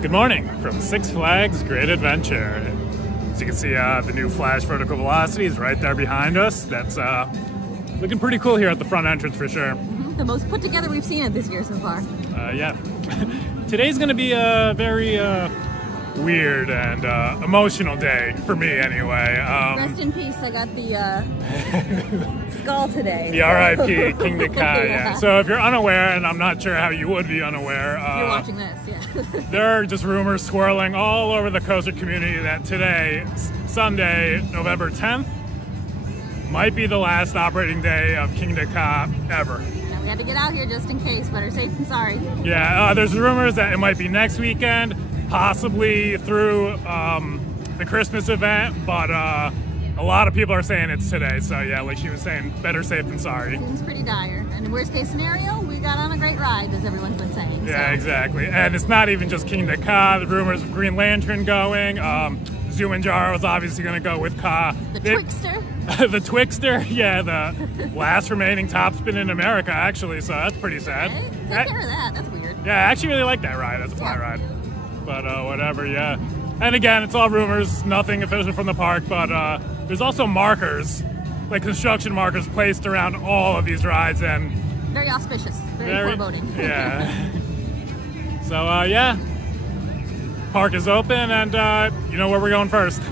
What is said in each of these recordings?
Good morning from Six Flags Great Adventure. As you can see, the new Flash vertical velocity is right there behind us. That's looking pretty cool here at the front entrance for sure. The most put together we've seen it this year so far. Yeah. Today's going to be a very weird and emotional day for me anyway. Rest in peace, I got the skull today. The R.I.P. Kingda Ka, yeah. So if you're unaware, and I'm not sure how you would be unaware. If you're watching this, yeah. There are just rumors swirling all over the coaster community that today, Sunday, November 10th, might be the last operating day of Kingda Ka ever. We had to get out here just in case, better safe than sorry. Yeah, there's rumors that it might be next weekend, possibly through the Christmas event, but a lot of people are saying it's today. So yeah, like she was saying, better safe than sorry. Seems pretty dire. And worst case scenario, we got on a great ride, as everyone's been saying. Yeah, so. exactly. And it's not even just Kingda Ka. The rumors of Green Lantern going. Zumanjaro is obviously going to go with Ka. The Twixter. The Twixter, yeah, the last remaining top spin in America, actually, so that's pretty sad. Okay. Take care of that, that's weird. Yeah, I actually really like that ride as a fly ride. But whatever, yeah. And again, it's all rumors, nothing official from the park, but there's also markers, like construction markers placed around all of these rides, and very auspicious, very foreboding. Yeah. So yeah, park is open, and you know where we're going first.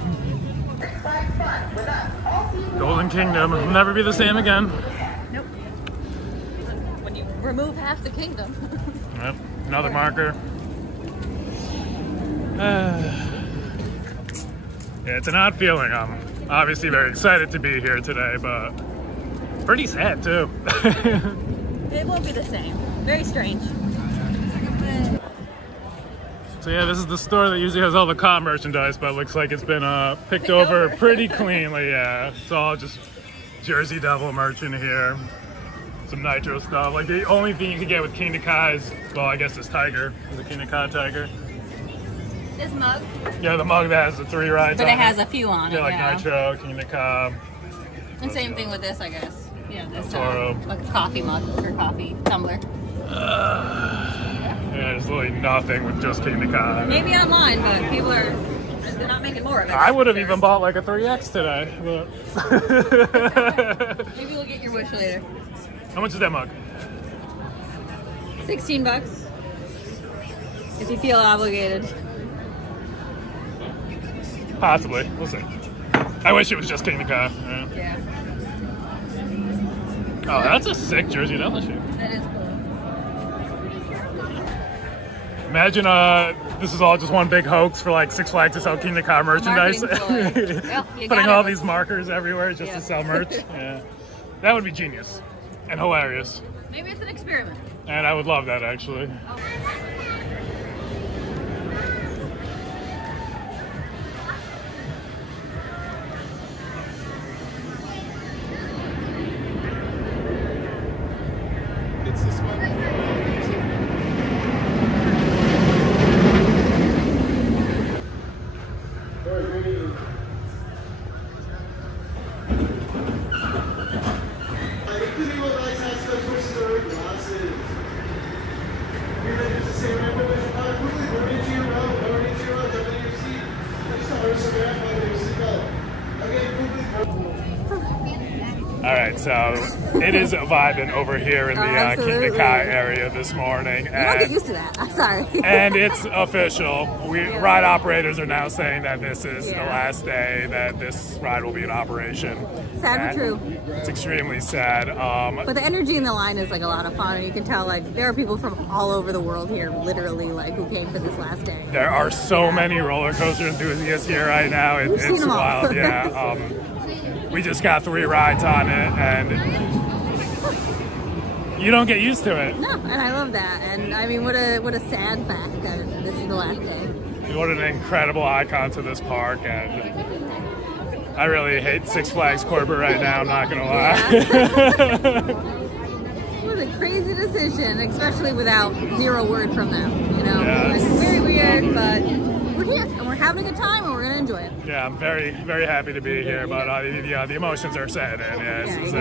Golden Kingdom will never be the same again. Nope. When you remove half the kingdom. Yep, another marker. Yeah, it's an odd feeling. I'm obviously very excited to be here today, but pretty sad too. It won't be the same. Very strange. So yeah, this is the store that usually has all the Ka merchandise, but it looks like it's been picked over pretty cleanly. Yeah, it's all just Jersey Devil merch in here. Some Nitro stuff. Like the only thing you can get with Kingda Ka is, well, I guess this tiger, the Kingda Ka tiger. This mug? Yeah, the mug that has the 3 rides but on it has a few on it, like Nitro, Kingda Ka. And same thing with this, I guess. Yeah, this like a coffee mug or coffee tumbler. Yeah, there's literally nothing with just Kingda Ka. Maybe online, but people are they're not making more of it. I would have even bought like a 3X today. But maybe we'll get your wish later. How much is that mug? 16 bucks. If you feel obligated. Possibly. We'll see. I wish it was just Kingda Ka. Yeah. Oh, that's a sick Jersey Devil shoe. That is cool. Imagine this is all just one big hoax for like Six Flags to sell Kingda Ka merchandise. Well, putting all these markers everywhere just to sell merch. Yeah. That would be genius and hilarious. Maybe it's an experiment. And I would love that actually. It's this one. Alright, so it is vibing over here in the Kingda Ka area this morning. You don't get used to that. I'm sorry. And it's official. Ride operators are now saying that this is the last day that this ride will be in operation. Sad but true. It's extremely sad. But the energy in the line is like a lot of fun, and you can tell like there are people from all over the world here, literally, like who came for this last day. There are so many roller coaster enthusiasts here right now. It's wild. Yeah. We just got 3 rides on it, and you don't get used to it. No, and I love that. And I mean, what a sad fact that this is the last day. What an incredible icon to this park, and I really hate Six Flags corporate right now, I'm not gonna lie. It was a crazy decision, especially without 0 word from them. You know, it's very weird, but we're here and we're having a good time and we're gonna enjoy it. Yeah, I'm very, very happy to be here, but the emotions are setting in. Yeah, this is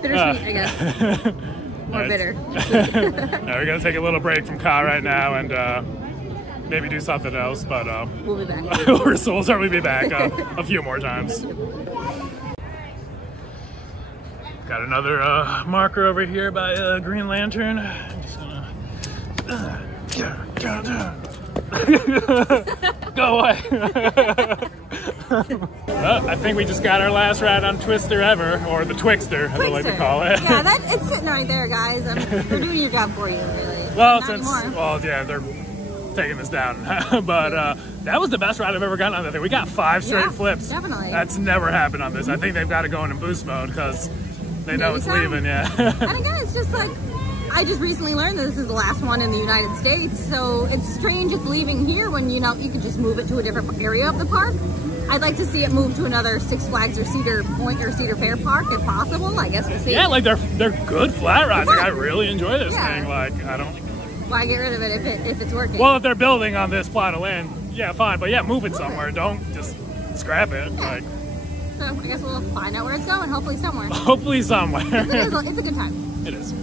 bittersweet, I guess. Or bitter. Yeah, we're gonna take a little break from Ka right now and maybe do something else, but we'll be back. we'll certainly be back a few more times. Got another marker over here by Green Lantern. I'm just gonna go away. Well, I think we just got our last ride on Twister ever, or the Twixter, as I like to call it. Yeah, it's sitting right there, guys. We're doing your job for you, really. Well, Not they're taking this down. But that was the best ride I've ever gotten on that thing. We got 5 straight flips. Definitely. That's never happened on this. I think they've got to go in boost mode because they know it's leaving, yeah. And again, it's just like, I just recently learned that this is the last one in the United States, so it's strange it's leaving here when, you know, you could just move it to a different area of the park. I'd like to see it move to another Six Flags or Cedar Point or Cedar Fair park if possible. I guess we'll see. Yeah, like they're good flat rides. Like I really enjoy this thing. Like I don't. Why get rid of it if it's working? Well, if they're building on this plot of land, yeah, fine. But yeah, move it somewhere. Don't just scrap it. Yeah. Like. So I guess we'll find out where it's going. Hopefully somewhere. Hopefully somewhere. It's a good time. It is.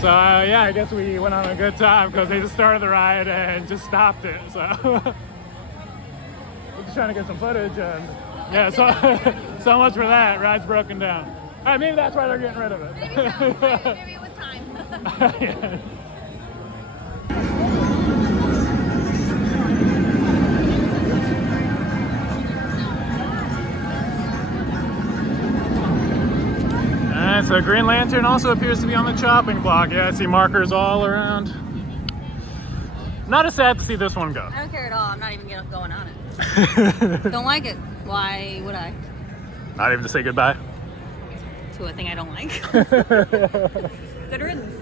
So yeah, I guess we went on a good time because they just started the ride and just stopped it. So we're just trying to get some footage, and yeah, so much for that. Ride's broken down. All right, maybe that's why they're getting rid of it. Maybe so. Maybe it was time. Yeah. So Green Lantern also appears to be on the chopping block. Yeah, I see markers all around. Not as sad to see this one go. I don't care at all. I'm not even going on it. Don't like it. Why would I? Not even to say goodbye? To a thing I don't like. Good riddance.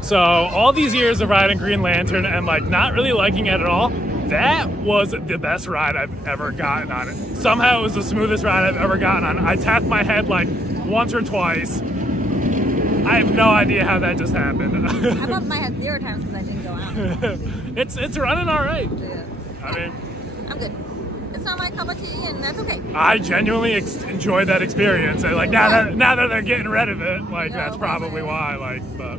So all these years of riding Green Lantern and like not really liking it at all, that was the best ride I've ever gotten on it. Somehow it was the smoothest ride I've ever gotten on. I tapped my head like once or twice. I have no idea how that just happened. I bumped my head 0 times because I didn't go out. It's running all right. Yeah. I mean, I'm good. It's not my cup of tea, and that's okay. I genuinely enjoyed that experience. And like now that they're getting rid of it, like that's probably why. Like, but.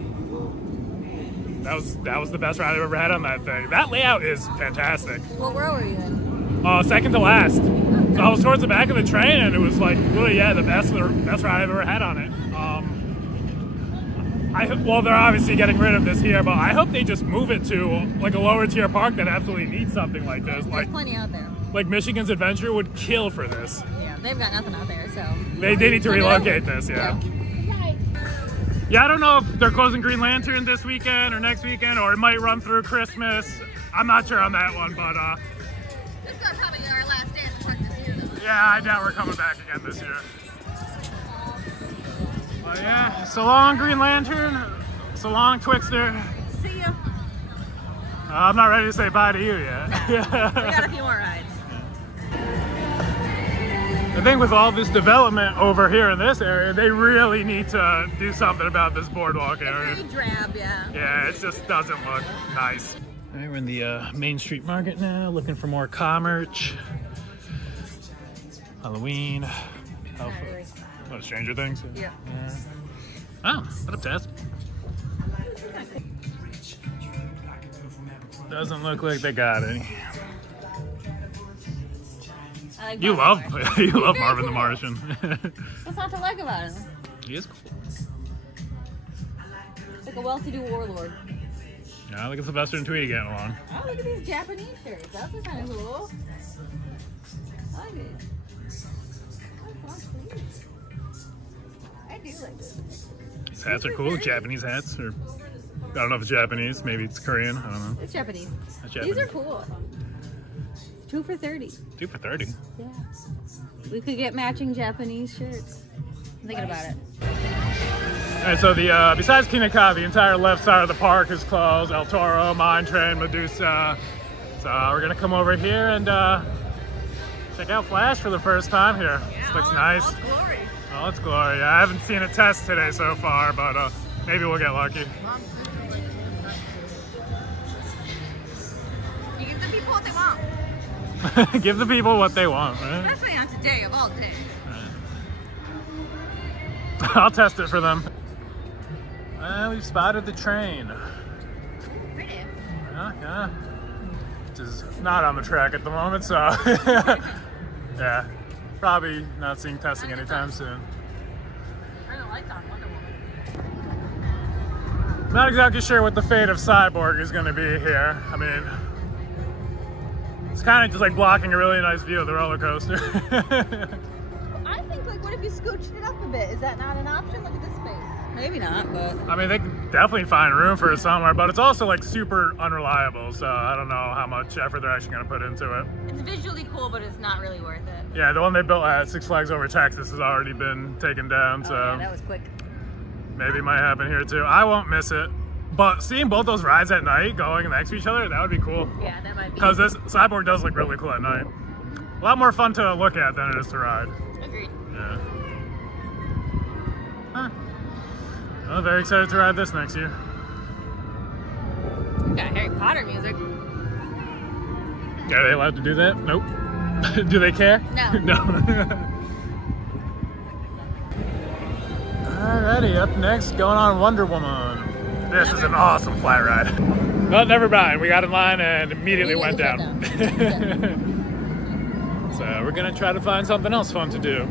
That was the best ride I've ever had on that thing. That layout is fantastic. What row were you in? Second to last. So I was towards the back of the train, and it was like really, yeah, the best ride I've ever had on it. Well, they're obviously getting rid of this here, but I hope they just move it to like a lower tier park that absolutely needs something like this. There's plenty out there. Like Michigan's Adventure would kill for this. Yeah, they've got nothing out there, so. They need to relocate this, yeah. Yeah, I don't know if they're closing Green Lantern this weekend or next weekend, or it might run through Christmas. I'm not sure on that one, but this is probably our last day at the park this year, though. Yeah, I doubt we're coming back again this year. But yeah, so long Green Lantern, so long Twixter. See ya. I'm not ready to say bye to you yet. We got a few more rides. I think with all this development over here in this area, they really need to do something about this boardwalk area. It's very drab, yeah. Yeah, it just doesn't look nice. All right, we're in the Main Street Market now, looking for more Ka merch. Halloween. Oh, what, Stranger Things? Yeah. Oh, what up, Tess? Doesn't look like they got any. I like You love Marvin the Martian. What's not to like about him? He is cool. Like a well-to-do warlord. Yeah, look at Sylvester and Tweety getting along. Oh, look at these Japanese shirts. Those are kind of cool. I like it. I do like this. These hats are cool. Japanese hats, or I don't know if it's Japanese. Maybe it's Korean. I don't know. It's Japanese. That's Japanese. These are cool. 2 for $30. 2 for $30. Yeah. We could get matching Japanese shirts. I'm thinking about it. All right, so the besides Kingda Ka, the entire left side of the park is closed. El Toro, Mine Train, Medusa. So we're gonna come over here and check out Flash for the first time here. Yeah, this looks nice. All its glory. All its glory. Yeah, I haven't seen a test today so far, but maybe we'll get lucky. You give the people what they want. Give the people what they want, right? Especially on today of all days. I'll test it for them. We've spotted the train. Pretty. Yeah. Which is not on the track at the moment, so yeah. Probably not seeing testing anytime soon. Turn the lights on, Wonder Woman. Not exactly sure what the fate of Cyborg is going to be here. I mean, it's kind of just like blocking a really nice view of the roller coaster. I think, like, what if you scooched it up a bit? Is that not an option? Look at this space. Maybe not, but... I mean, they can definitely find room for it somewhere, but it's also like super unreliable, so I don't know how much effort they're actually going to put into it. It's visually cool, but it's not really worth it. Yeah, the one they built at Six Flags Over Texas has already been taken down, so... Oh, yeah, that was quick. Maybe it might happen here too. I won't miss it. But seeing both those rides at night going next to each other, that would be cool. Yeah, that might be. Because this Cyborg does look really cool at night. A lot more fun to look at than it is to ride. Agreed. Yeah. Huh. Well, very excited to ride this next year. We got Harry Potter music. Are they allowed to do that? Nope. Do they care? No. No. Alrighty, up next, going on Wonder Woman. This is an awesome flat ride. Well, never mind. We got in line and immediately went down. So we're gonna try to find something else fun to do.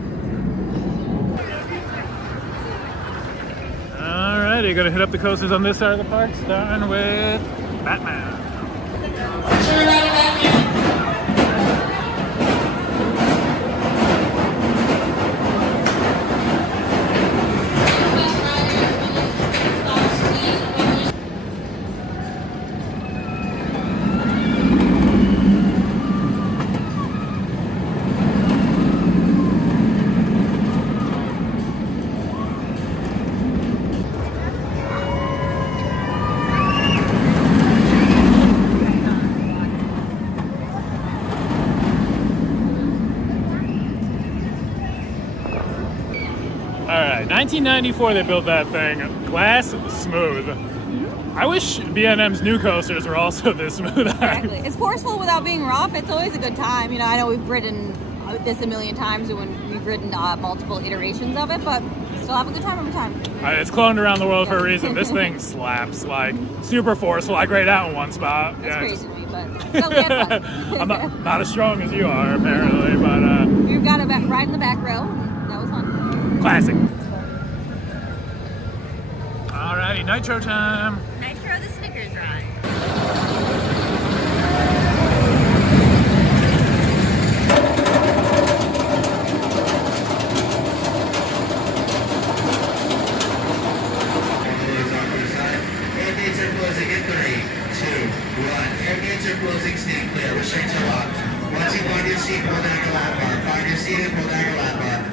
Alrighty, gonna hit up the coasters on this side of the park, starting with Batman. Alright, 1994 they built that thing. Glass smooth. I wish B&M's new coasters were also this smooth. Exactly. It's forceful without being rough. It's always a good time. You know, I know we've ridden this a million times when we've ridden multiple iterations of it, but still have a good time every time. It's cloned around the world for a reason. This thing slaps, like super forceful. I grayed out in one spot. That's yeah, crazy to me, but still we had fun. I'm not as strong as you are, apparently, but We've got a ride in the back row. That was fun. classic. Alrighty, Nitro time. Nitro the Snickers ride. Airgates are closing in 3, 2, 1. Airgates are closing, stand clear. Restraints are locked. Once you find your seat, pull down your lap bar. Find your seat and pull down your lap bar.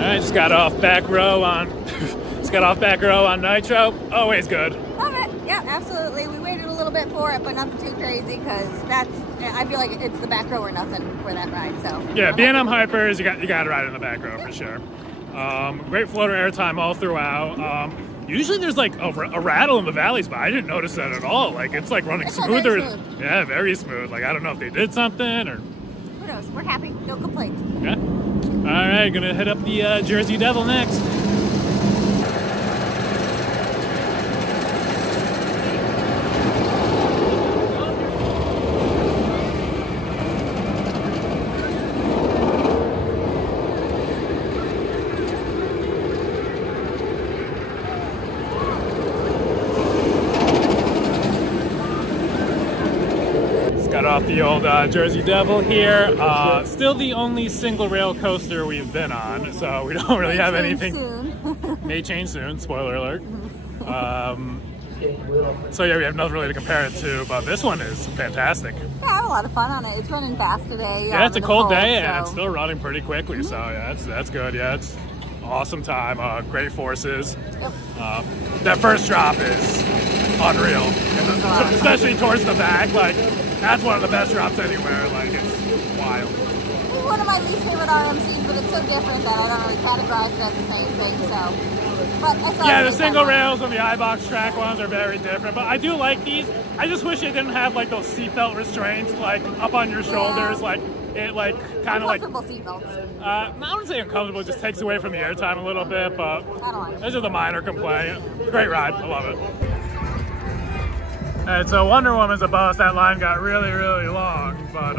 Alright, just got off back row on Nitro. Always good. Love it. Yeah, absolutely. We waited a little bit for for it, but nothing too crazy because I feel like it's the back row or nothing for that ride. So yeah, B&M Hypers, you got to ride in the back row for sure. Great floater airtime all throughout. Usually there's like a rattle in the valleys, but I didn't notice that at all. Like it's like running smoother. Very smooth. Yeah, very smooth. Like I don't know if they did something or. Who knows? We're happy. No complaints. Yeah. All right, gonna hit up the Jersey Devil next. Got off the old Jersey Devil here. Still the only single rail coaster we've been on, so we don't really have anything. May change soon, spoiler alert. So yeah, we have nothing really to compare it to, but this one is fantastic. Yeah, I had a lot of fun on it. It's running fast today. Yeah, it's a cold day and it's still running pretty quickly, so yeah, that's good. Yeah, it's awesome time. Great forces. Yep. That first drop is unreal, especially towards the back. Like that's one of the best drops anywhere. Like it's wild. It's one of my least favorite RMCs, but it's so different that I don't really categorize it as the same thing. So. But yeah, the single rails and the iBox track ones are very different, but I do like these. I just wish they didn't have like those seatbelt restraints like up on your shoulders, like it like kind of like seatbelts. I wouldn't say uncomfortable, it just takes away from the airtime a little bit, but I don't like it. That's just a minor complaint. Great ride, I love it. And so Wonder Woman's above us. That line got really, really long, but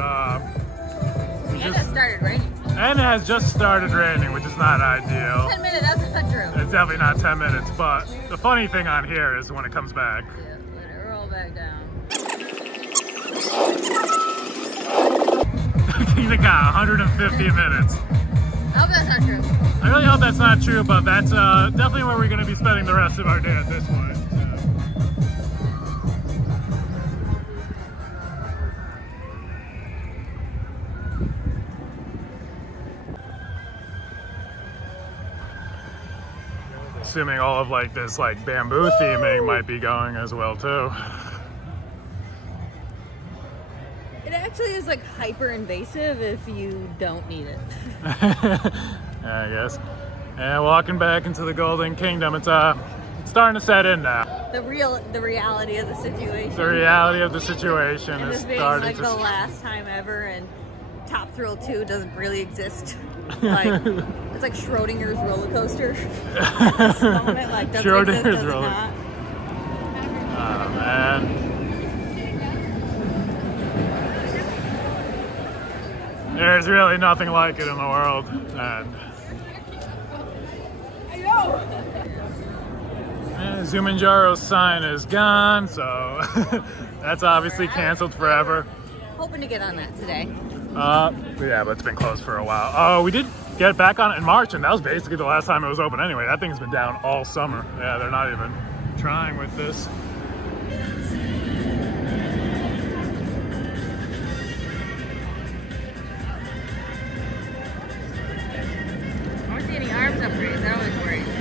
and it started raining. And it has just started raining, which is not ideal. 10 minutes, that's not true. It's definitely not 10 minutes, but the funny thing on here is when it comes back. Yeah, let it roll back down. Kingda Ka, 150 minutes. I hope that's not true. I really hope that's not true, but that's definitely where we're going to be spending the rest of our day at this point. Assuming all of like this like bamboo theming might be going as well too. It actually is like hyper invasive if you don't need it. Yeah, I guess. And walking back into the Golden Kingdom, it's starting to set in now. The reality of the situation. The reality of the situation and is being starting like to. The last time ever, and Top Thrill 2 doesn't really exist. Like it's like Schrodinger's roller coaster. At this moment, like doesn't Schrodinger's exist, roller. Not. Oh man. There's really nothing like it in the world, and Zumanjaro's sign is gone, so that's obviously canceled forever. Hoping to get on that today. Yeah, but it's been closed for a while. Oh, we did get back on it in March, and that was basically the last time it was open anyway. That thing's been down all summer. Yeah, they're not even trying with this. I don't see any arms up raised. That always worries me.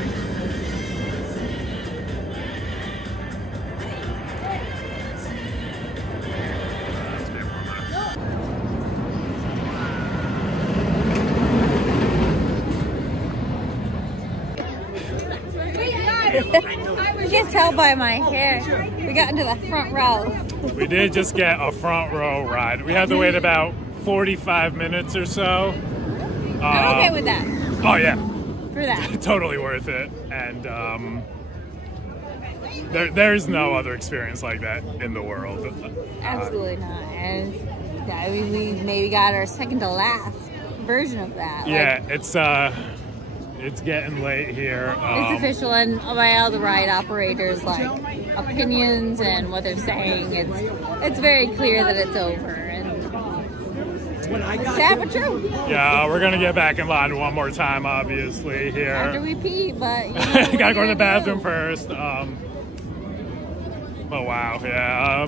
You can tell by my hair. We got into the front row. We did just get a front row ride. We had to wait about 45 minutes or so. I'm okay with that. Oh yeah. For that. Totally worth it. And there's no other experience like that in the world. Absolutely not. And we maybe got our second to last version of that. Yeah, like, it's getting late here. It's official, and by all the ride operators, like opinions and what they're saying, it's very clear that it's over. And sad but true. Yeah, we're gonna get back in line one more time, obviously here. After we pee, but you know, gotta go to the bathroom first. But wow, yeah,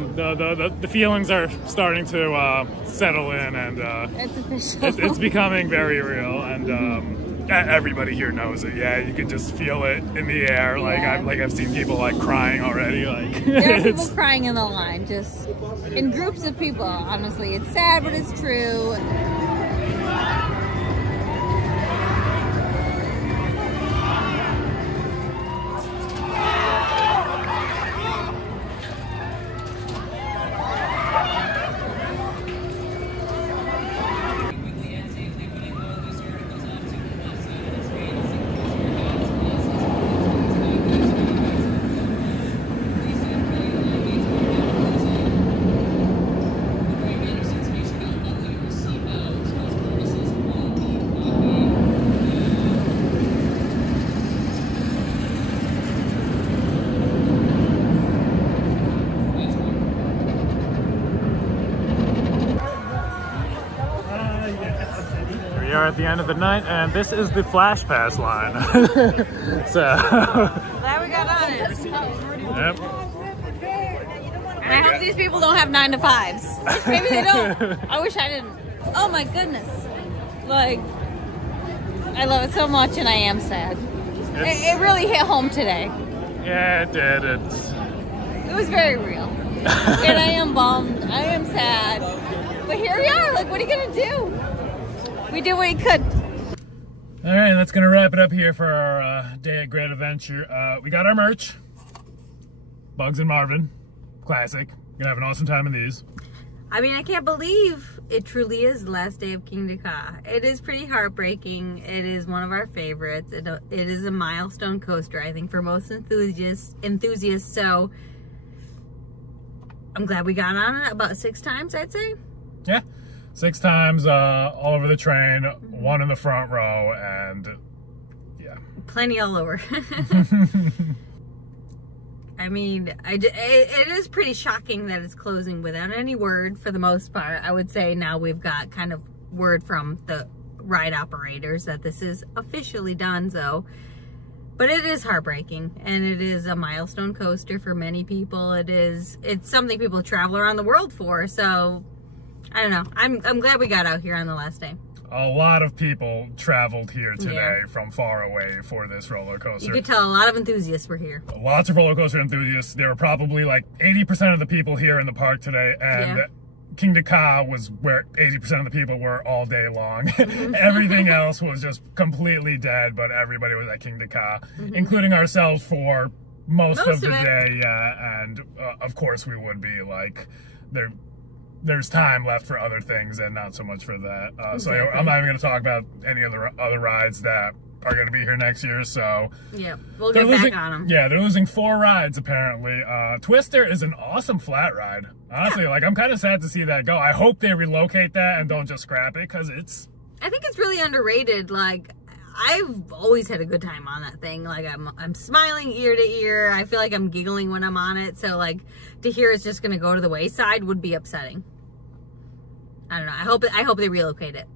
the feelings are starting to settle in, and it's official. it's becoming very real, and everybody here knows it. Yeah, you can just feel it in the air. Like I've seen people like crying already. Like there are people crying in the line, just in groups of people. Honestly, it's sad, but it's true. We are at the end of the night, and this is the Flash Pass line. So Glad we got on it. yep. And I hope these people don't have 9 to 5s. Maybe they don't. I wish I didn't. Oh my goodness. Like, I love it so much, and I am sad. It really hit home today. Yeah, it did. It was very real. And I am bummed. I am sad. But here we are. Like, what are you going to do? We did what we could. All right, that's going to wrap it up here for our day at Great Adventure. We got our merch. Bugs and Marvin. Classic. Gonna have an awesome time in these. I mean, I can't believe it truly is the last day of Kingda Ka. It is pretty heartbreaking. It is one of our favorites. It is a milestone coaster, I think, for most enthusiasts. So I'm glad we got on it about 6 times, I'd say. Yeah, 6 times all over the train, 1 in the front row, and yeah. Plenty all over. I mean, it is pretty shocking that it's closing without any word for the most part. I would say now we've got kind of word from the ride operators that this is officially done, so. But it is heartbreaking, and it is a milestone coaster for many people. It's something people travel around the world for, so I don't know. I'm glad we got out here on the last day. A lot of people traveled here today from far away for this roller coaster. You could tell a lot of enthusiasts were here. Lots of roller coaster enthusiasts. There were probably like 80% of the people here in the park today, and Kingda Ka was where 80% of the people were all day long. Everything else was just completely dead, but everybody was at Kingda Ka, including ourselves for most of the day. And of course we would be like, there's time left for other things and not so much for that. So I'm not even going to talk about any of the other rides that are going to be here next year. So yeah, we'll get back on them. Yeah, they're losing 4 rides apparently. Twister is an awesome flat ride. Honestly, like I'm kind of sad to see that go. I hope they relocate that and don't just scrap it, because I think it's really underrated. Like, I've always had a good time on that thing. Like, I'm smiling ear to ear. I feel like I'm giggling when I'm on it. So like, to hear it's just going to go to the wayside would be upsetting. I don't know. I hope they relocate it.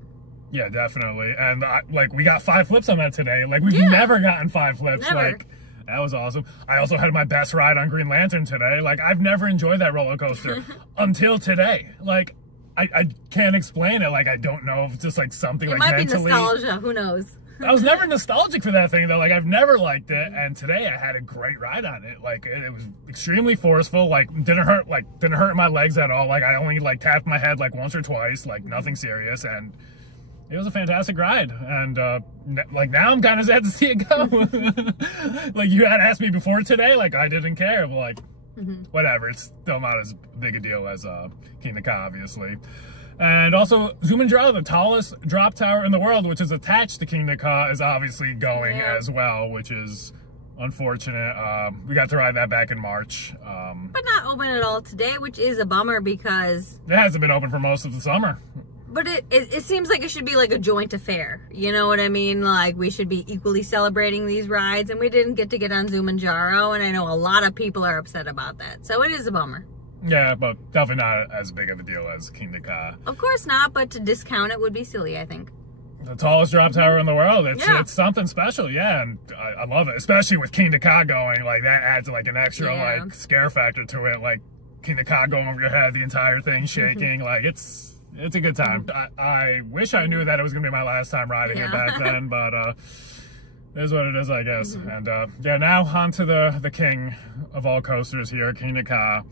Yeah, definitely. And like, we got 5 flips on that today. Like, we've never gotten 5 flips. Never. Like, that was awesome. I also had my best ride on Green Lantern today. Like, I've never enjoyed that roller coaster until today. Like, I can't explain it. Like, I don't know if it's just like something like mentally. It might be nostalgia. Who knows? I was never nostalgic for that thing though. Like, I've never liked it, and today I had a great ride on it. Like, it was extremely forceful. Like, didn't hurt my legs at all. Like, I only like tapped my head like once or twice. Like, nothing serious, and it was a fantastic ride. And like, now I'm kind of sad to see it go. Like, you had asked me before today, like I didn't care, but like whatever. It's still not as big a deal as Kingda Ka, obviously. And also, Zumanjaro, the tallest drop tower in the world, which is attached to Kingda Ka, is obviously going as well, which is unfortunate. We got to ride that back in March. But not open at all today, which is a bummer because it hasn't been open for most of the summer. But it seems like it should be like a joint affair. You know what I mean? Like, we should be equally celebrating these rides, and we didn't get to get on Zumanjaro, and I know a lot of people are upset about that. So it is a bummer. Yeah, but definitely not as big of a deal as Kingda Ka. Of course not, but to discount it would be silly, I think. The tallest drop tower in the world. It's something special, yeah, and I love it. Especially with Kingda Ka going, like, that adds like an extra like scare factor to it. Like, Kingda Ka going over your head, the entire thing shaking. Like, it's it's a good time. I wish I knew that it was gonna be my last time riding it back then, but it is what it is, I guess. And yeah, now on to the king of all coasters here, Kingda Ka.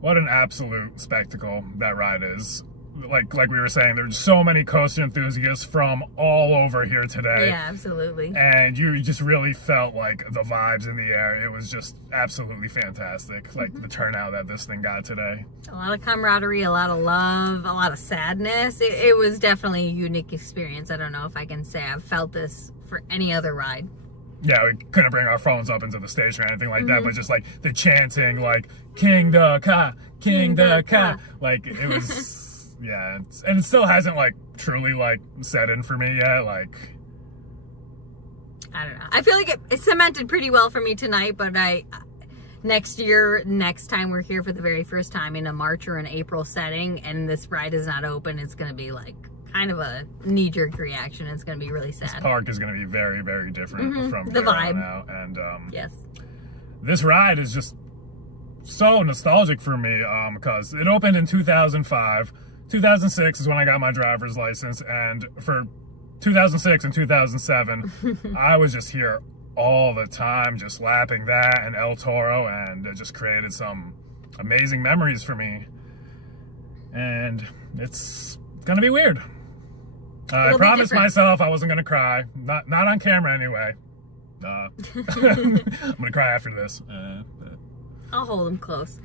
What an absolute spectacle that ride is. Like we were saying, there's so many coaster enthusiasts from all over here today. Yeah, absolutely. And you just really felt like the vibes in the air. It was just absolutely fantastic, like the turnout that this thing got today. A lot of camaraderie, a lot of love, a lot of sadness. It was definitely a unique experience. I don't know if I can say I've felt this for any other ride. Yeah, we couldn't bring our phones up into the stage or anything like that, but just like the chanting, like, Kingda Ka, Kingda Ka. Like, it was... Yeah, and it still hasn't like truly like set in for me yet. Like, I don't know. I feel like it cemented pretty well for me tonight, but next time we're here for the very first time in a March or an April setting, and this ride is not open, it's gonna be like kind of a knee-jerk reaction. It's gonna be really sad. This park is gonna be very, very different from the vibe. Now. And yes, this ride is just so nostalgic for me because it opened in 2005. 2006 is when I got my driver's license, and for 2006 and 2007, I was just here all the time, just lapping that and El Toro, and it just created some amazing memories for me. And it's gonna be weird. I promised myself I wasn't gonna cry, not on camera anyway. I'm gonna cry after this. I'll hold them close.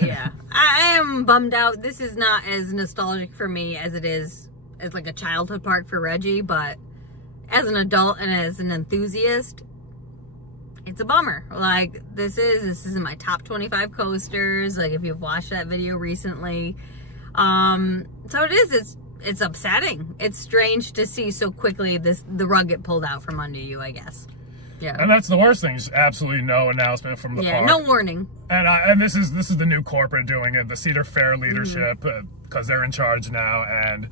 Yeah, I am bummed out. This is not as nostalgic for me as it is as like a childhood park for Reggie, but as an adult and as an enthusiast, it's a bummer. Like, this is in my top 25 coasters, like if you've watched that video recently. So it is, it's upsetting. It's strange to see so quickly the rug get pulled out from under you, I guess. Yeah. And that's the worst thing, just absolutely no announcement from the park. No warning. And this is the new corporate doing it, the Cedar Fair leadership, because they're in charge now, and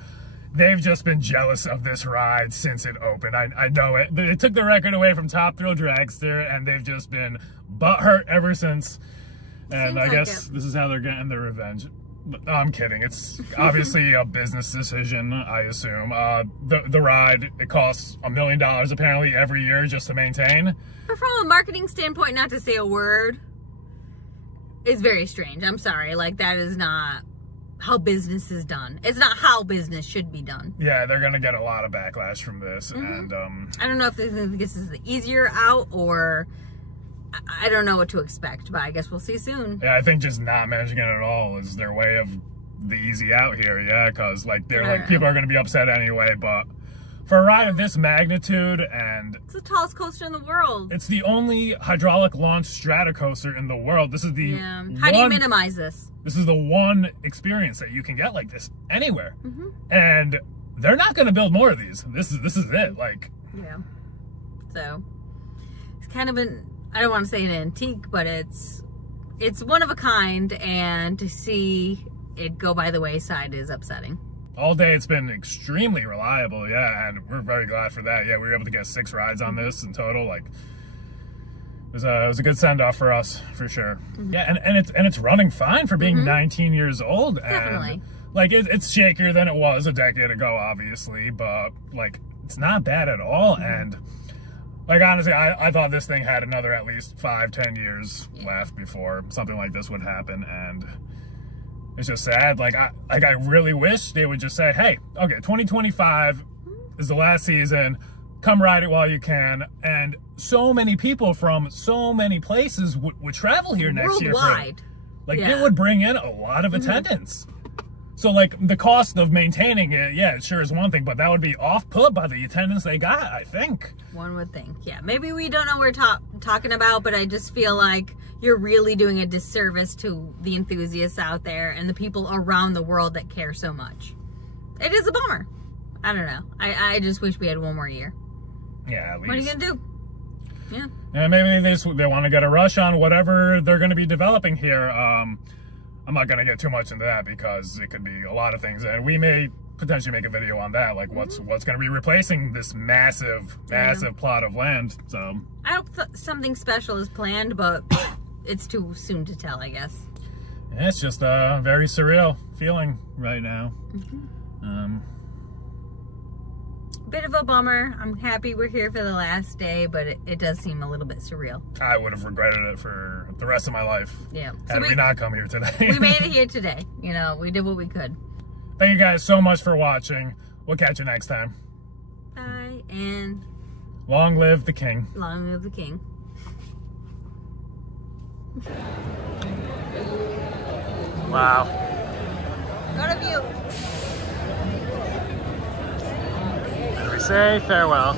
they've just been jealous of this ride since it opened. I know it. They took the record away from Top Thrill Dragster, and they've just been butthurt ever since. And I guess this is how they're getting their revenge. No, I'm kidding. It's obviously a business decision, I assume. The ride, it costs $1 million apparently every year just to maintain. But from a marketing standpoint, not to say a word, it's very strange. I'm sorry. Like, that is not how business is done. It's not how business should be done. Yeah, they're going to get a lot of backlash from this. And I don't know if this is the easier out, or I don't know what to expect, but I guess we'll see soon. Yeah, I think just not mentioning it at all is their way of the easy out here. Yeah, because like they're like, people are going to be upset anyway. But for a ride of this magnitude, and it's the tallest coaster in the world. It's the only hydraulic launch strata coaster in the world. This is the How do you minimize this? This is the one experience that you can get like this anywhere, and they're not going to build more of these. This is it. Like, yeah. So it's kind of an, I don't want to say an antique, but it's one of a kind, and to see it go by the wayside is upsetting. All day it's been extremely reliable, yeah, and we're very glad for that. Yeah, we were able to get 6 rides on this in total. Like, it was a good send-off for us, for sure. Yeah, and it's running fine for being 19 years old. Definitely. And, like, it's shakier than it was a decade ago, obviously, but like, it's not bad at all. And like, honestly, I thought this thing had another at least 5-10 years left before something like this would happen, and it's just sad. Like, I really wish they would just say, hey, okay, 2025 is the last season, come ride it while you can. And so many people from so many places would travel here next year. Worldwide. Like, it would bring in a lot of attendance. So, like, the cost of maintaining it, yeah, it sure is one thing, but that would be off-put by the attendance they got, I think. One would think, yeah. Maybe we don't know what we're talking about, but I just feel like you're really doing a disservice to the enthusiasts out there and the people around the world that care so much. It is a bummer. I don't know. I just wish we had one more year. Yeah, at least. What are you going to do? Yeah. And maybe they want to get a rush on whatever they're going to be developing here. I'm not going to get too much into that because it could be a lot of things, and we may potentially make a video on that, like what's going to be replacing this massive plot of land. So I hope something special is planned, but it's too soon to tell, I guess. It's just a very surreal feeling right now. Bit of a bummer. I'm happy we're here for the last day, but it does seem a little bit surreal. I would have regretted it for the rest of my life. Yeah. Had we not come here today. We made it here today. You know, we did what we could. Thank you guys so much for watching. We'll catch you next time. Bye, and long live the king. long live the king. Wow. What a view. We say farewell.